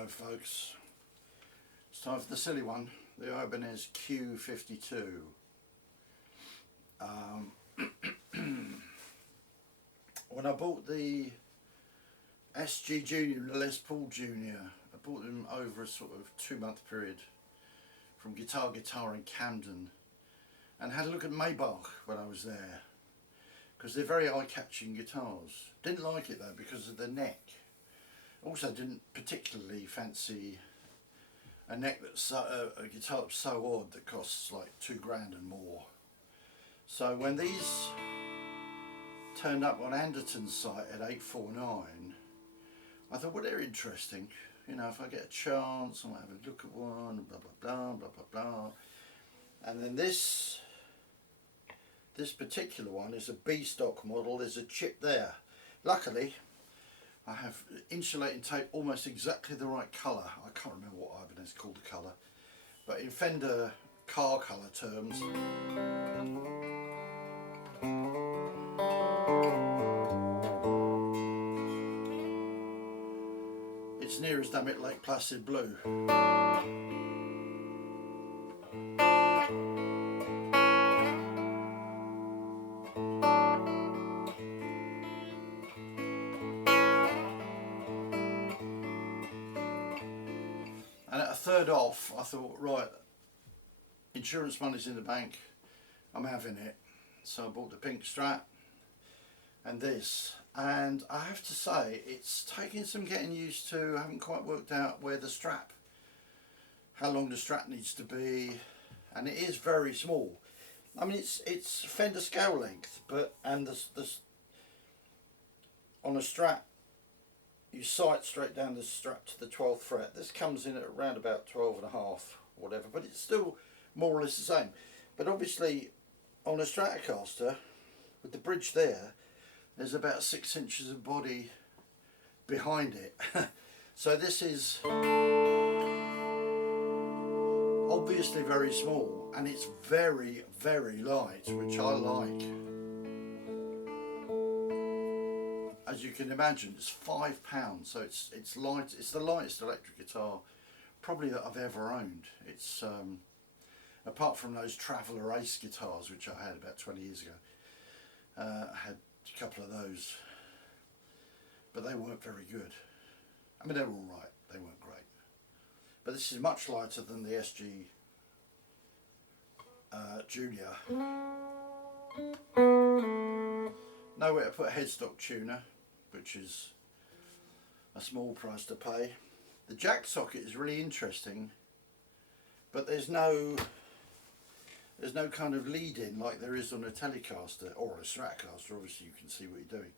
Hello folks, it's time for the silly one, the Ibanez Q52. When I bought the SG Junior, the Les Paul Junior, I bought them over a sort of 2-month period from Guitar in Camden, and had a look at Maybach when I was there, because they're very eye-catching guitars. Didn't like it though because of the neck. Also didn't particularly fancy a neck that's a guitar that's so odd that costs like £2 and more. So when these turned up on Anderton's site at 849, I thought, well, they're interesting. You know, if I get a chance, I might have a look at one, blah blah blah blah blah blah. And then this particular one is a B stock model. There's a chip there. Luckily, I have insulating tape almost exactly the right colour. I can't remember what Ibanez called the colour, but in Fender car colour terms, it's near as damn it Lake Placid blue. And at a third off, I thought, right, insurance money's in the bank, I'm having it. So I bought the pink Strat and this, and I have to say, it's taking some getting used to. I haven't quite worked out where the strap, how long the strap needs to be, and it is very small. I mean, it's Fender scale length, but on a Strat, you sight straight down the strap to the 12th fret. This comes in at around about 12 and a half, whatever, but it's still more or less the same. But obviously on a Stratocaster, with the bridge there, there's about 6 inches of body behind it. So this is obviously very small, and it's very, very light, which I like. As you can imagine, it's £5, so it's light. It's the lightest electric guitar probably that I've ever owned. It's apart from those Traveller Ace guitars which I had about 20 years ago. I had a couple of those, but they weren't very good. I mean, they were all right. They weren't great. But this is much lighter than the SG Junior. Nowhere to put a headstock tuner, which is a small price to pay. The jack socket is really interesting, but there's no kind of lead in like there is on a Telecaster or a Stratocaster. Obviously you can see what you're doing,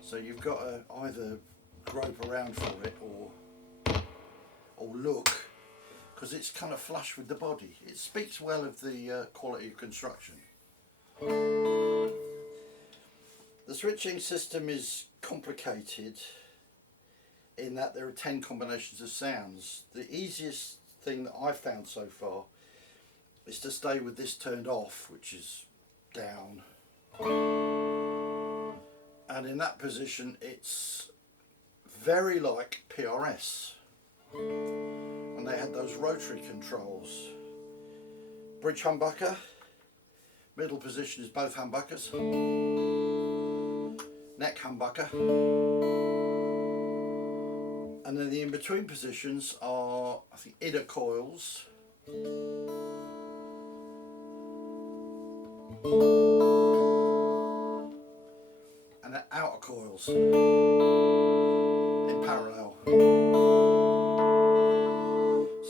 so you've got to either grope around for it or look, because it's kind of flush with the body. It speaks well of the quality of construction. The switching system is complicated in that there are 10 combinations of sounds. The easiest thing that I've found so far is to stay with this turned off, which is down, and in that position it's very like PRS, and they had those rotary controls. Bridge humbucker, middle position is both humbuckers, neck humbucker, and then the in-between positions are, I think, inner coils and then outer coils in parallel.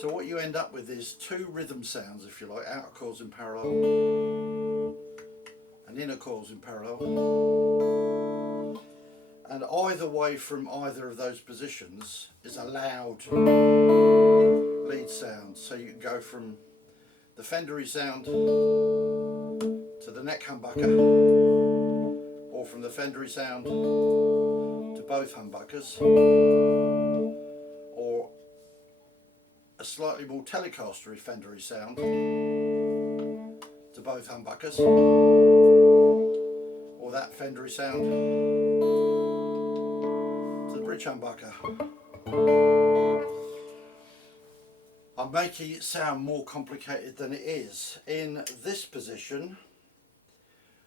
So what you end up with is 2 rhythm sounds, if you like, outer coils in parallel and inner coils in parallel. And either way from either of those positions is a loud lead sound. So you can go from the Fendery sound to the neck humbucker, or from the Fendery sound to both humbuckers, or a slightly more Telecaster-y Fendery sound to both humbuckers, or that Fendery sound to the bridge humbucker. I'm making it sound more complicated than it is. In this position,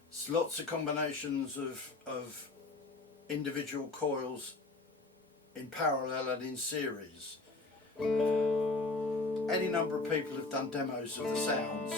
it's lots of combinations of individual coils in parallel and in series. Any number of people have done demos of the sounds.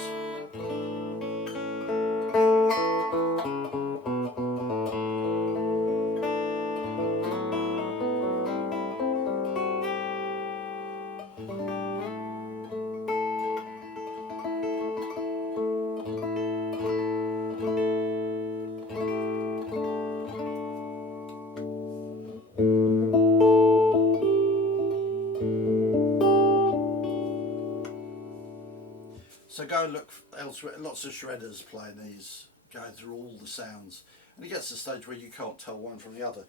So go look elsewhere, lots of shredders playing these, going through all the sounds. And it gets to the stage where you can't tell one from the other.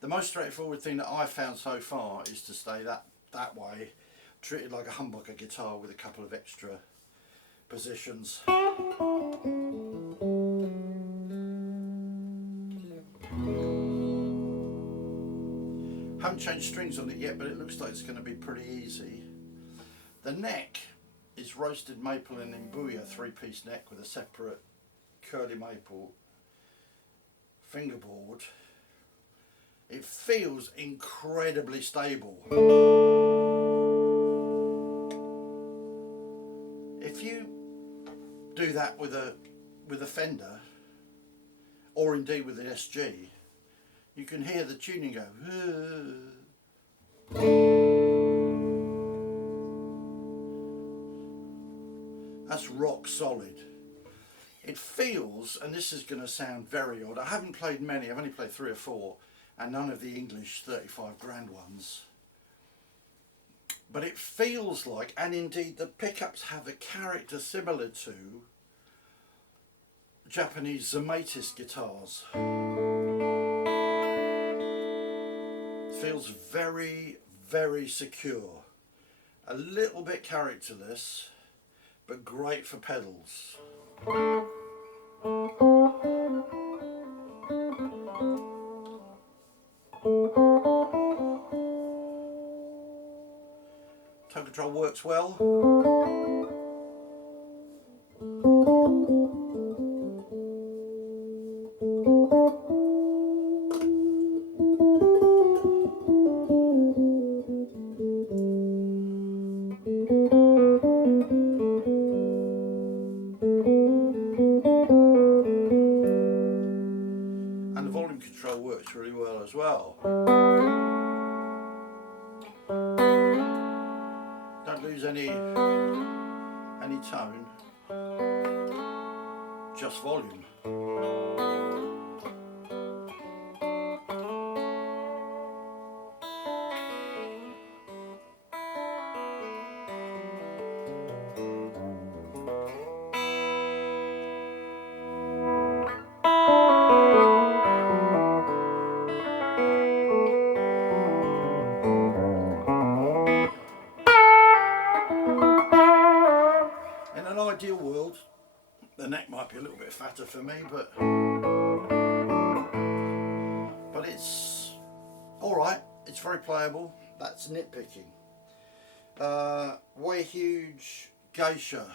The most straightforward thing that I've found so far is to stay that way, treat it like a humbucker guitar with a couple of extra positions. Haven't changed strings on it yet, but it looks like it's going to be pretty easy. The neck is roasted maple and imbuya 3-piece neck with a separate curly maple fingerboard. It feels incredibly stable. If you do that with a Fender, or indeed with an SG, you can hear the tuning go. That's rock solid. It feels, and this is going to sound very odd, I haven't played many, I've only played 3 or 4, and none of the English 35 grand ones. But it feels like, and indeed the pickups have a character similar to Japanese Zamatis guitars. It feels very, very secure. A little bit characterless, but great for pedals. Tone control works well. And the volume control works really well as well. Don't lose any tone, just volume. In an ideal world, the neck might be a little bit fatter for me, but it's alright, it's very playable. That's nitpicking. Way Huge Geisha.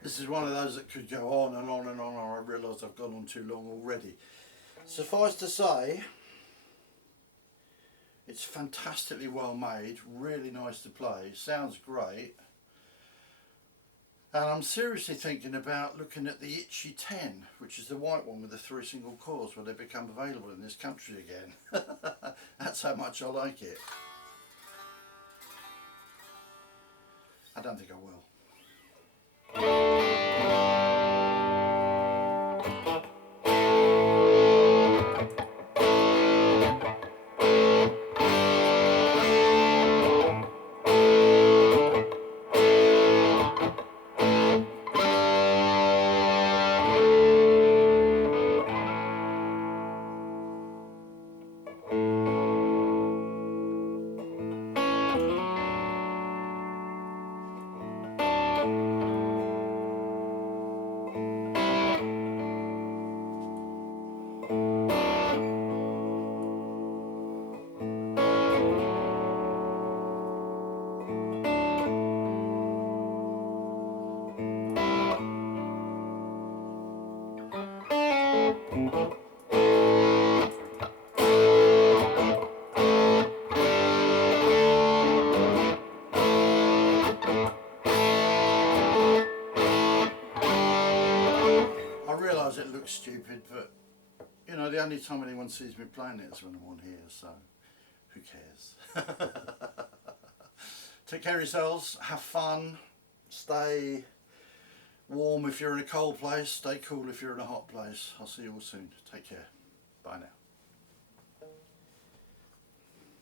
This is one of those that could go on and on and on, and I realise I've gone on too long already. Suffice to say, it's fantastically well made, really nice to play, sounds great. And I'm seriously thinking about looking at the Itchy 10, which is the white one with the 3 single coils, when they become available in this country again. That's how much I like it. I don't think I will. It looks stupid, but you know, the only time anyone sees me playing it is when I'm on here, so who cares? Take care of yourselves, have fun, stay warm if you're in a cold place, stay cool if you're in a hot place. I'll see you all soon. Take care. Bye now.